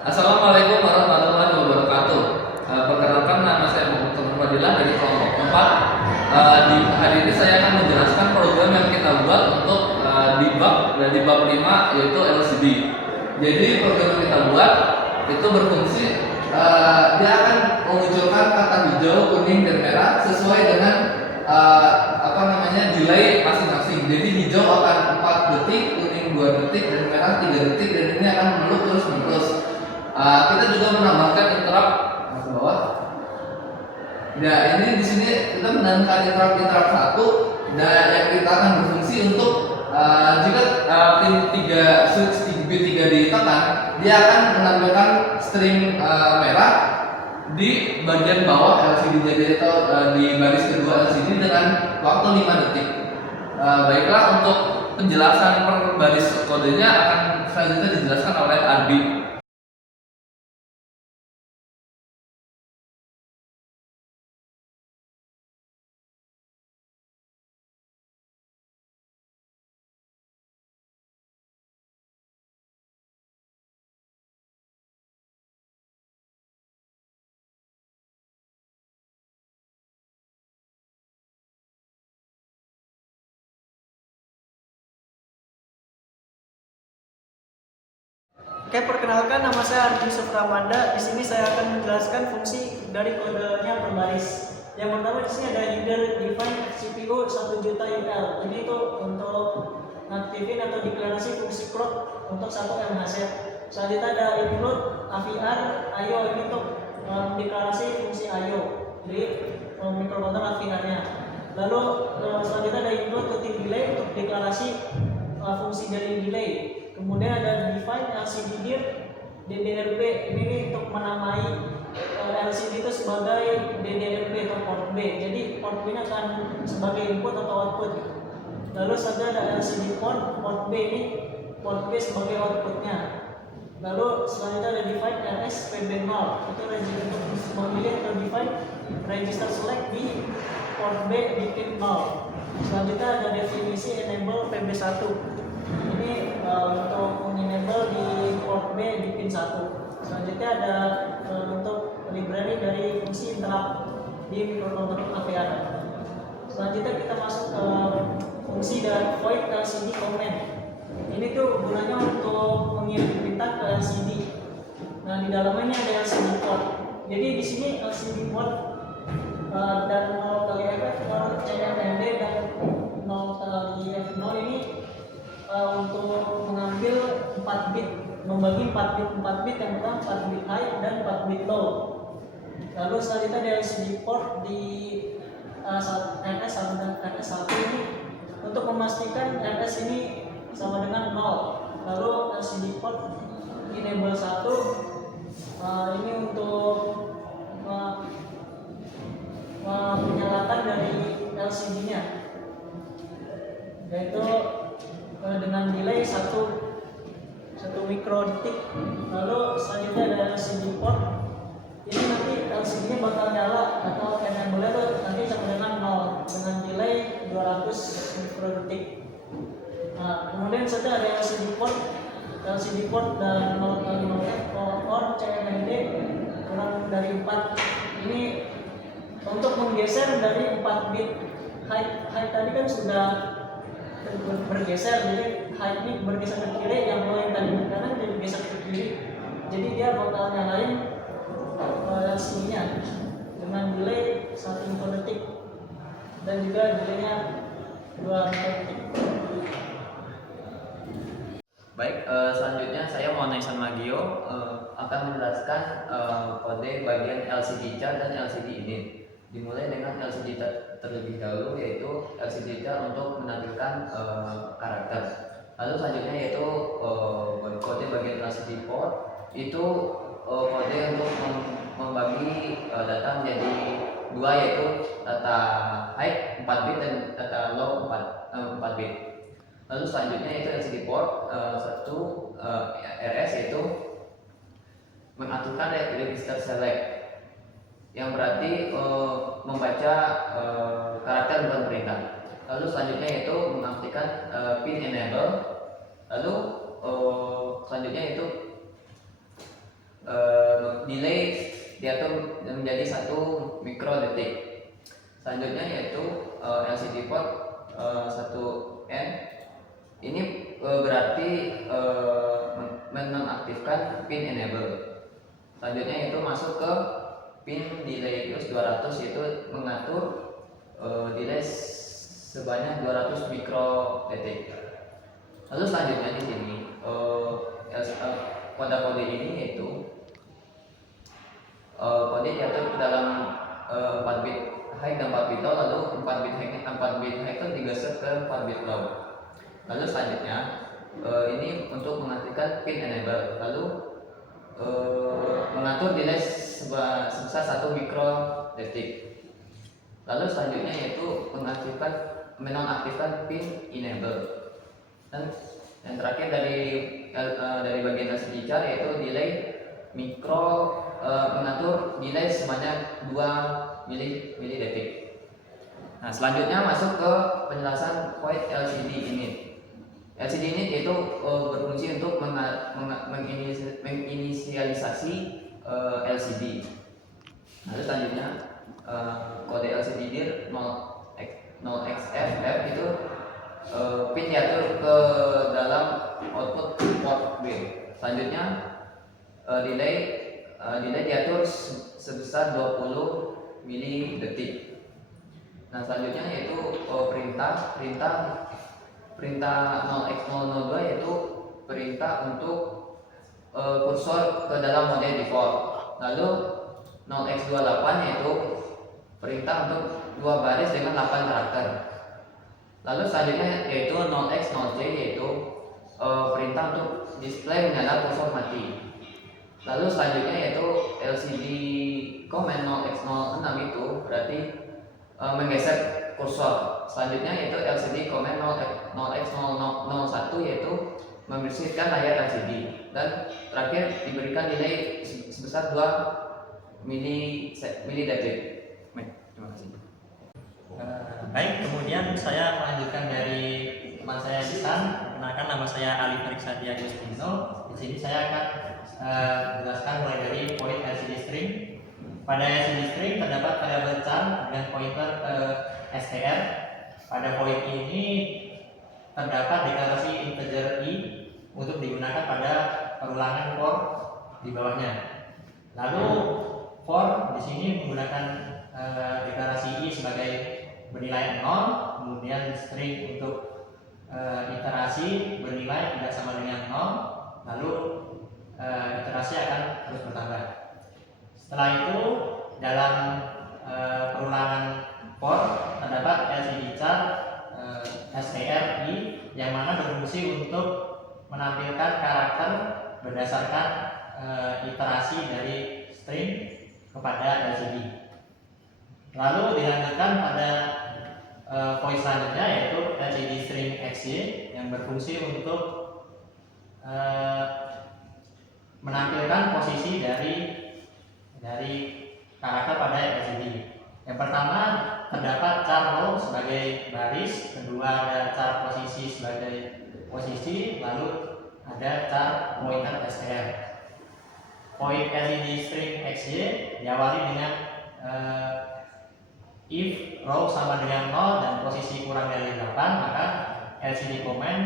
Assalamualaikum warahmatullahi wabarakatuh. Perkenalkan, nama saya Muhammad Fadilah dari kelompok 4. Di hari ini saya akan menjelaskan program yang kita buat untuk di bab 5, yaitu LCD. Jadi program yang kita buat itu berfungsi, dia akan memunculkan kata hijau, kuning, dan merah sesuai dengan delay masing-masing. Jadi hijau akan 4 detik, kuning 2 detik, dan merah 3 detik, dan ini akan melulut terus-menerus. Kita juga menambahkan interrupt ke bawah. Nah, ini di sini kita menambahkan interrupt satu, dan yang kita akan berfungsi untuk jika pin 3 switch bit 3 ditekan, dia akan menampilkan string merah di bagian bawah LCD, jadi atau di baris kedua LCD dengan waktu 5 detik. Baiklah, untuk penjelasan per baris kodenya akan selanjutnya dijelaskan oleh Ardi. Oke, perkenalkan, nama saya Arjun Supramanda. Di sini saya akan menjelaskan fungsi dari kodenya berbaris. Yang pertama di sini ada header define CPU 1 juta UL. Jadi itu untuk aktifin atau deklarasi fungsi clock untuk 1 MHz. Selanjutnya ada include AVR IO, ini untuk deklarasi fungsi IO. Jadi mikrokontroller AVR-nya. Lalu selanjutnya ada include ketik delay untuk deklarasi fungsi dari delay. Kemudian ada define LCD dir DDRB, ini untuk menamai LCD itu sebagai DDRB atau port B. Jadi port B ini akan sebagai input atau output. Lalu selanjutnya ada LCD port B, ini port B sebagai outputnya. Lalu selanjutnya ada define RS PB0, itu untuk memilih atau define register select di port B di pin 0. Selanjutnya ada definisi enable PB1. Ini untuk enable di port B di pin 1. Selanjutnya ada untuk library dari fungsi interrupt di mikrokontroller AVR. Selanjutnya kita masuk ke fungsi dari void LCD command. Ini tuh gunanya untuk mengirim perintah ke LCD. Nah, di dalamnya ada LCD port. Jadi di sini LCD port dan 0 kali FF, CMND dan 0 kali F0 ini untuk mengambil 4 bit, membagi 4 bit yang pertama 4 bit high dan 4 bit low. Lalu selanjutnya ada LCD port di RS1 dan RS1 ini untuk memastikan RS ini sama dengan 0. Lalu LCD port enable 1 ini untuk menyalakan dari LCD-nya, yaitu dengan delay 1 mikrodetik. Lalu selanjutnya ada LCD port, ini nanti LCD-nya bakal nyala atau enable-nya tuh nanti sama dengan 0 dengan delay 200 mikrodetik. Nah, kemudian setelah ada LCD port dan 0 kali 0 F or CMND kurang dari 4. Ini untuk menggeser dari 4 bit high tadi kan sudah bergeser, jadi high ini bergeser ke kiri, yang low yang tadi ke kanan jadi bergeser ke kiri. Jadi dia bakal nyalain LCD-nya dengan delay 1 mikrodetik dan juga delaynya 2 mikrodetik. Baik, selanjutnya saya Monesan Magio akan menjelaskan kode bagian LCD chart dan LCD init. Dimulai dengan LCD terlebih dahulu, yaitu LCD chart untuk menampilkan karakter. Lalu selanjutnya yaitu kode bagian LCD port, itu kode untuk membagi data menjadi 2, yaitu data high 4 bit dan data low 4 bit. Lalu selanjutnya yaitu LCD port 1 RS, yaitu mengaturkan register select, yang berarti membaca karakter bukan perintah. Lalu selanjutnya yaitu mengaktifkan pin enable. Lalu selanjutnya itu delay diatur menjadi 1 mikrodetik. Selanjutnya yaitu LCD port 1N. Ini berarti menonaktifkan pin enable. Selanjutnya yaitu masuk ke pin delay use 200, yaitu mengatur delay sebanyak 200 mikrodetik. Lalu selanjutnya di sini kode-kode ini yaitu kode diatur dalam 4 bit high dan 4 bit low, lalu 4 bit high itu digeser ke 4 bit low. Lalu selanjutnya ini untuk mengaktifkan pin enable, lalu mengatur delay sebesar 1 mikrodetik. Lalu selanjutnya yaitu menonaktifkan pin enable. Dan yang terakhir dari bagian LCD chart yaitu delay mengatur delay sebanyak 2 milidetik. Nah, selanjutnya masuk ke penjelasan void LCD init. LCD init yaitu berfungsi untuk menginisialisasi LCD. Lalu selanjutnya kode LCD dir 0xFF itu pin diatur ke dalam output port B. Selanjutnya delay diatur sebesar 20 milidetik. Nah, selanjutnya yaitu perintah 0x002 yaitu perintah untuk kursor ke dalam mode default. Lalu 0x28 yaitu perintah untuk 2 baris dengan 8 karakter. Lalu selanjutnya yaitu 0x0c yaitu perintah untuk display menyala kursor mati. Lalu selanjutnya yaitu LCD command 0x06 itu berarti menggeser kursor. Selanjutnya yaitu LCD command 0x001 yaitu membersihkan layar LCD. Dan terakhir diberikan delay sebesar 2 milidetik. Terima kasih. Baik, kemudian saya melanjutkan dari teman saya Sisan. Perkenalkan, nama saya Ali Farik Satya Agustino. Di sini saya akan menjelaskan mulai dari point LCD string. Pada LCD string terdapat variabel char dengan pointer str. Pada point ini terdapat deklarasi integer i untuk digunakan pada perulangan for di bawahnya. Lalu for di sini menggunakan deklarasi i sebagai bernilai 0, kemudian string untuk iterasi bernilai tidak sama dengan 0, lalu iterasi akan terus bertambah. Setelah itu dalam perulangan for terdapat LCD char stri yang mana berfungsi untuk menampilkan karakter berdasarkan iterasi dari string kepada LCD. Lalu dilanjutkan pada poin selanjutnya yaitu LCD string xy yang berfungsi untuk menampilkan posisi dari karakter pada LCD. Yang pertama terdapat char row sebagai baris, kedua ada char posisi sebagai posisi, lalu ada char pointer str. Point LCD string xy diawali dengan if row sama dengan 0 dan posisi kurang dari 8, maka LCD command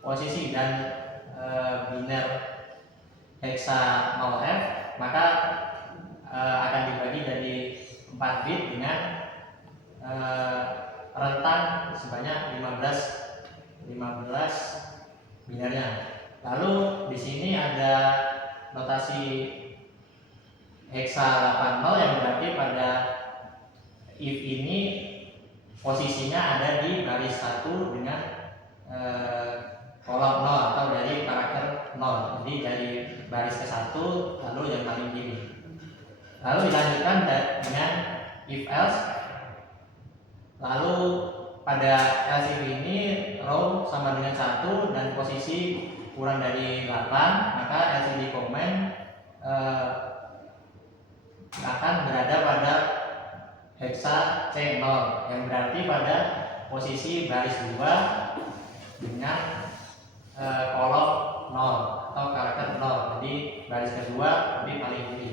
posisi dan biner hexa 0f maka akan dibagi dari 4 bit dengan rentang sebanyak 15 binernya. Lalu di sini ada notasi hexa 80 yang berarti pada if ini posisinya ada di baris 1 dengan kolom 0 atau dari karakter 0. Jadi dari baris ke 1 lalu yang paling kiri. Lalu dilanjutkan dengan if else. Lalu pada else if ini row sama dengan 1 dan posisi kurang dari 8, maka LCD command akan berada pada hexa C0 yang berarti pada posisi baris 2 dengan kolom 0. atau karakter 0. Jadi baris kedua lebih paling kiri.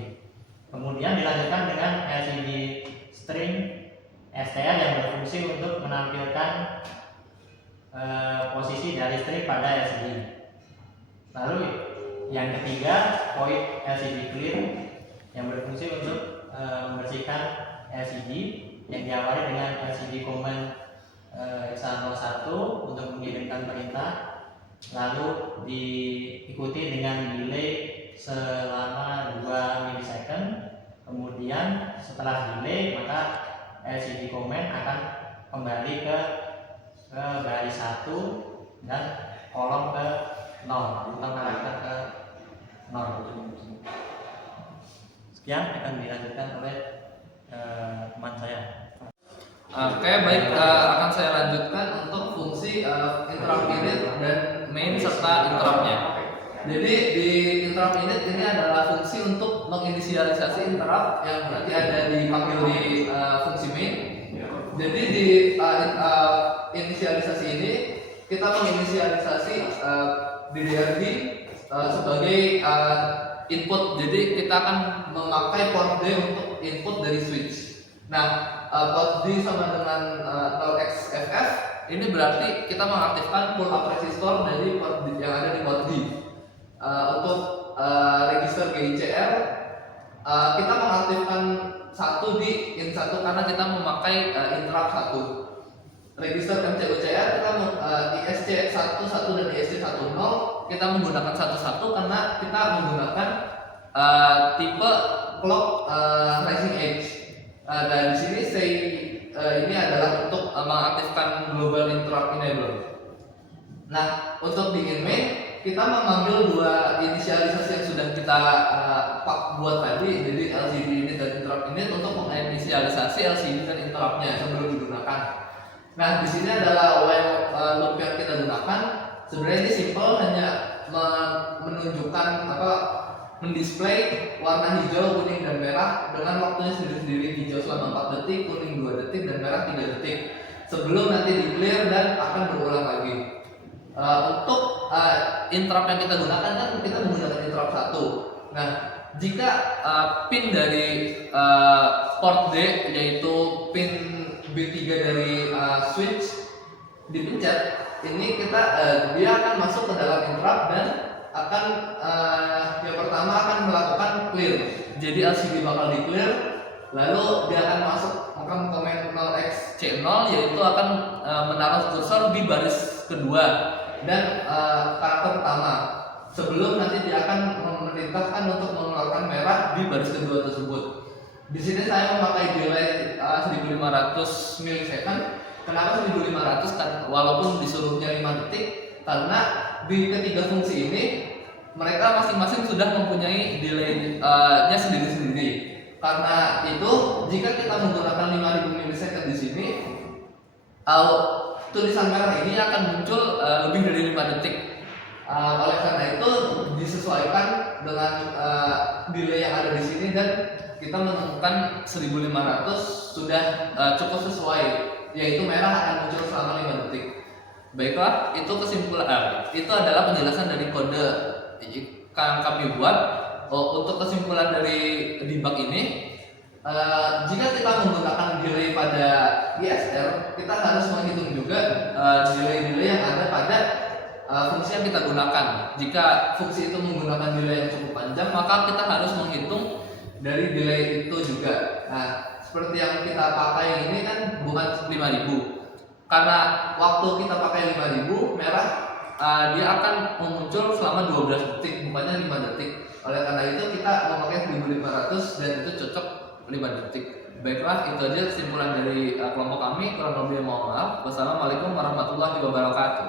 Kemudian dilanjutkan dengan LCD string STR yang berfungsi untuk menampilkan posisi dari string pada LCD. Lalu yang ketiga, void LCD clear yang berfungsi untuk membersihkan LCD yang diawali dengan LCD command X01 untuk mengirimkan perintah, lalu diikuti dengan delay selama 2 milisecond. Kemudian setelah delay maka LCD command akan kembali ke baris 1 dan kolom ke 0 atau karakter ke 0. Sekian akan dilanjutkan oleh teman saya. Oke, baik, akan saya lanjutkan untuk fungsi interrupt init dan main serta interruptnya. Jadi di interrupt init ini adalah fungsi untuk menginisialisasi interrupt yang berarti ada dipanggil di fungsi main. Jadi di inisialisasi ini kita menginisialisasi DDRD sebagai input. Jadi kita akan memakai port D untuk input dari switch. Nah, port D sama dengan 0xFF ini berarti kita mengaktifkan pull up resistor dari port D yang ada di port D. Untuk register GICR kita mengaktifkan 1 di in 1 karena kita memakai interrupt 1. Register MCUCR kita ISC11 dan ISC10 kita menggunakan 11 karena kita menggunakan tipe clock rising edge. Dan di sini ini adalah untuk mengaktifkan global interrupt enable. Nah, untuk di in main kita mengambil dua inisialisasi yang sudah kita buat tadi, jadi LCD ini dan interrupt ini untuk menginisialisasi LCD dan interruptnya sebelum digunakan. Nah, di sini adalah while loop yang kita gunakan. Sebenarnya ini simple, hanya menunjukkan mendisplay warna hijau, kuning dan merah dengan waktunya sendiri-sendiri. Hijau selama 4 detik, kuning 2 detik dan merah 3 detik. Sebelum nanti di clear dan akan berulang lagi. Untuk interrupt yang kita gunakan kan kita menggunakan interrupt 1. Nah, jika pin dari port D yaitu pin B3 dari switch dipencet, ini kita dia akan masuk ke dalam interrupt dan akan yang pertama akan melakukan clear. Jadi LCD bakal di clear, lalu dia akan masuk akan komen 0xC0 yaitu akan menaruh kursor di baris kedua dan karakter pertama sebelum nanti dia akan memerintahkan untuk mengeluarkan merah di baris kedua tersebut. Di sini saya memakai delay 1500 milisecond. Kenapa 1500? Kan walaupun disuruhnya 5 detik, karena di ketiga fungsi ini mereka masing-masing sudah mempunyai delay-nya sendiri-sendiri. Karena itu jika kita menggunakan 5000 milisecond di sini, tulisan merah ini akan muncul lebih dari 5 detik. Oleh karena itu disesuaikan dengan delay yang ada di sini dan kita menemukan 1500 sudah cukup sesuai, yaitu merah akan muncul selama 5 detik. Baiklah, itu kesimpulan itu adalah penjelasan dari kode yang kami buat. Untuk kesimpulan dari debug ini, jika kita menggunakan delay pada ISR, kita harus menghitung juga delay-delay yang ada pada fungsi yang kita gunakan. Jika fungsi itu menggunakan delay yang cukup panjang, maka kita harus menghitung dari delay itu juga. Nah, seperti yang kita pakai ini kan bukan 5000. Karena waktu kita pakai 5000 merah, dia akan muncul selama 12 detik, bukannya 5 detik. Oleh karena itu kita memakai 1500 dan itu cocok 5 detik. Baiklah, itu aja kesimpulan dari kelompok kami. Kurang lebih mohon maaf. Wassalamualaikum warahmatullahi wabarakatuh.